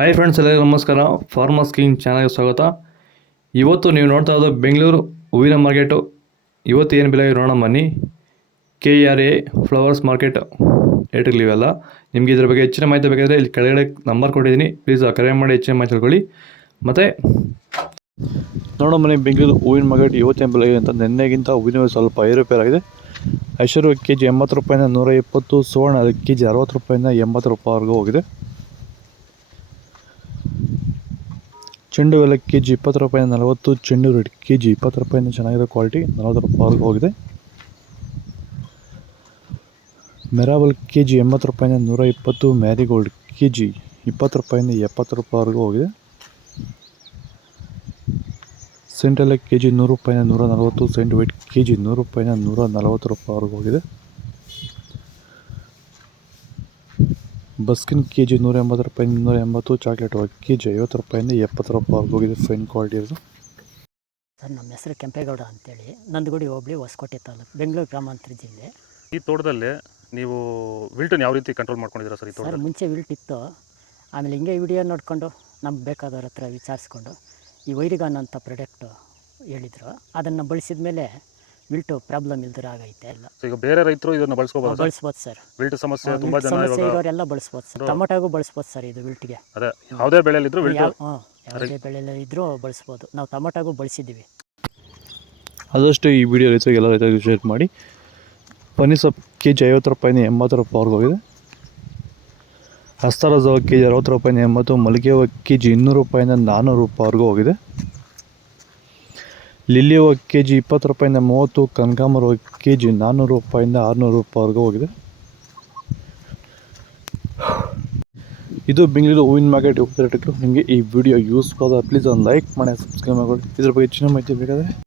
Hi friends, ಎಲ್ಲರಿಗೂ ನಮಸ್ಕಾರ. Farmers king ಚಾನಲ್ಗೆ ಸ್ವಾಗತ. ಇವತ್ತು ನೀವು ನೋಡ್ತಾ ಇರೋದು ಬೆಂಗಳೂರು ಹೂವಿನ ಮಾರ್ಕೆಟು. ಇವತ್ತು ಏನು ಬೆಲೆ ನೋಡೋಣ ಬನ್ನಿ. KRA ಫ್ಲವರ್ಸ್ ಮಾರ್ಕೆಟ್ ರೇಟ್ಗಳಿವೆಲ್ಲ. ನಿಮಗೆ ಇದ್ರ ಬಗ್ಗೆ ಹೆಚ್ಚಿನ ಮಾಹಿತಿ ಬೇಕಾದರೆ ಇಲ್ಲಿ ಕೆಳಗಡೆ ನಂಬರ್ ಕೊಟ್ಟಿದ್ದೀನಿ, ಪ್ಲೀಸ್ ಕರೆ ಮಾಡಿ ಹೆಚ್ಚಿನ ಮಾಹಿತಿ ತಿಳ್ಕೊಳ್ಳಿ. ಮತ್ತು ನೋಡೋ ಬನ್ನಿ, ಬೆಂಗಳೂರು ಹೂವಿನ ಮಾರ್ಕೆಟ್ ಇವತ್ತೇನು ಬೆಲೆ ಅಂತ. ನಿನ್ನೆಗಿಂತ ಹೂವಿನ ಸ್ವಲ್ಪ ಏರುಪೇರಾಗಿದೆ. ಐಶ್ವರ್ಯ ಕೆಜಿ 80 ರೂಪಾಯಿಂದ 120, ಸುವರ್ಣ ಕೆಜಿ 60 ರೂಪಾಯಿಂದ 80 ರೂಪಾಯಿವರೆಗೂ ಹೋಗಿದೆ. ಚೆಂಡು ಎಲ್ಲ ಕೆಜಿ 20 ರೂಪಾಯಿಂದ 40, ಚೆಂಡು ರೆಡ್ ಕೆಜಿ 20 ರೂಪಾಯಿಂದ ಚೆನ್ನಾಗಿದೆ ಕ್ವಾಲಿಟಿ 40 ರೂಪಾಯಿವರೆಗೂ ಹೋಗಿದೆ. ಮೆರಾಬಲ್ ಕೆಜಿ 80 ರೂಪಾಯಿಂದ 120, ಮ್ಯಾರಿಗೋಲ್ಡ್ ಕೆಜಿ 20 ರೂಪಾಯಿಂದ 70 ರೂಪಾಯಿವರೆಗೂ ಹೋಗಿದೆ. ಸೆಂಟೆಲ್ಲ ಕೆಜಿ 100 ರೂಪಾಯಿಂದ 140, ಸೆಂಟ್ ವೈಟ್ ಕೆಜಿ 100 ರೂಪಾಯಿಂದ 140 ರೂಪಾಯಿವರೆಗೂ ಹೋಗಿದೆ. ಬಸ್ಕಿನ್ ಕೆಜಿ 180 ರೂಪಾಯಿಂದ 280, ಚಾಕ್ಲೇಟ್ ಕೆಜಿ 50 ರೂಪಾಯಿಂದ 70 ರೂಪಾಯಿವರೆಗೂ ಹೋಗಿದೆ. ಫೈನ್ ಕ್ವಾಲಿಟಿ ಇರೋದು. ಸರ್, ನಮ್ಮ ಹೆಸರು ಕೆಂಪೇಗೌಡ ಅಂತೇಳಿ, ನಂದಗುಡಿ ಹೋಬಳಿ, ಹೊಸಕೋಟೆ ತಾಲೂಕು, ಬೆಂಗಳೂರು ಗ್ರಾಮಾಂತರ ಜಿಲ್ಲೆ. ಈ ತೋಟದಲ್ಲಿ ನೀವು ವಿಲ್ಟನ್ನು ಯಾವ ರೀತಿ ಕಂಟ್ರೋಲ್ ಮಾಡ್ಕೊಂಡಿದ್ದೀರಾ ಸರ್? ಈ ತೋಟ ಸರ್, ಮುಂಚೆ ವಿಲ್ಟ್ ಇತ್ತು. ಆಮೇಲೆ ಹಿಂಗೆ ವಿಡಿಯೋ ನೋಡಿಕೊಂಡು ನಮ್ಗೆ ಬೇಕಾದವ್ರ ಹತ್ರ ವಿಚಾರಿಸ್ಕೊಂಡು ಈ ವೈರಿಗಾನ್ ಅಂತ ಪ್ರಾಡಕ್ಟು ಹೇಳಿದರು. ಅದನ್ನು ಬಳಸಿದ ಮೇಲೆ ವಿಲ್ಟು ಪ್ರಾಬ್ಲಮ್ ಇಲ್ದಿರ ಆಗೈತೆ ಎಲ್ಲ. ಈಗ ಬೇರೆ ರೈತರು ಇದನ್ನು ಬಳಸ್ಕೋಬೋದು? ಬಳಸ್ಬೋದು ಸರ್. ವಿಲ್ಟ್ ಸಮಸ್ಯೆ ತುಂಬ ಜನ ಸಮಸ್ಯೆ ಇರೋರೆಲ್ಲ ಬಳಸ್ಬೋದು ಸರ್. ಟೊಮೊಟೊಗೂ ಬಳಸ್ಬೋದು ಸರ್ ಇದು ವಿಲ್ಟ್ಗೆ. ಅದೇ ಯಾವುದೇ ಬೆಳೆಯಲ್ಲಿದ್ದರೂ ವಿಲ್ಟ್ ಯಾವುದೇ ಬೆಳೆಯಲ್ಲಿ ಇದ್ದರೂ ಬಳಸ್ಬೋದು. ನಾವು ಟೊಮೊಟೊಗೂ ಬಳಸಿದ್ದೀವಿ. ಆದಷ್ಟು ಈ ವಿಡಿಯೋ ರೈತರಿಗೆಲ್ಲ ರೈತರಿಗೆ ಶೇರ್ ಮಾಡಿ. ಪನ್ನೀರ್ ಸೊಪ್ಪು ಕೆಜಿ 50 ರೂಪಾಯಿಂದ 80 ರೂಪಾಯಿವರೆಗೂ ಹೋಗಿದೆ. ಹಸ್ತಾರದ ಹೂವು ಕೆಜಿ 60 ರೂಪಾಯಿಂದ 80, ಮಲ್ಲಿಗೆ ಹೂವು ಕೆಜಿ 200 ರೂಪಾಯಿಂದ 400 ರೂಪಾಯಿವರೆಗೂ ಹೋಗಿದೆ. ಲಿಲ್ಲಿ ಹೂವು ಕೆಜಿ 20 ರೂಪಾಯಿಂದ 30, ಕನಕಾಂಬರ ಹೂವು ಕೆಜಿ 400 ರೂಪಾಯಿಂದ 600 ರೂಪಾಯಿವರೆಗೂ ಹೋಗಿದೆ. ಇದು ಬೆಂಗಳೂರು ಹೂವಿನ ಮಾರ್ಕೆಟ್ ರೇಟ್ಗಳು. ನಿಮಗೆ ಈ ವಿಡಿಯೋ ಯೂಸ್ ಆದ ಪ್ಲೀಸ್ ಒಂದು ಲೈಕ್ ಮಾಡಿ, ಸಬ್ಸ್ಕ್ರೈಬ್ ಮಾಡಿ. ಇದ್ರ ಬಗ್ಗೆ ಹೆಚ್ಚಿನ ಮಾಹಿತಿ ಬೇಕಾದರೆ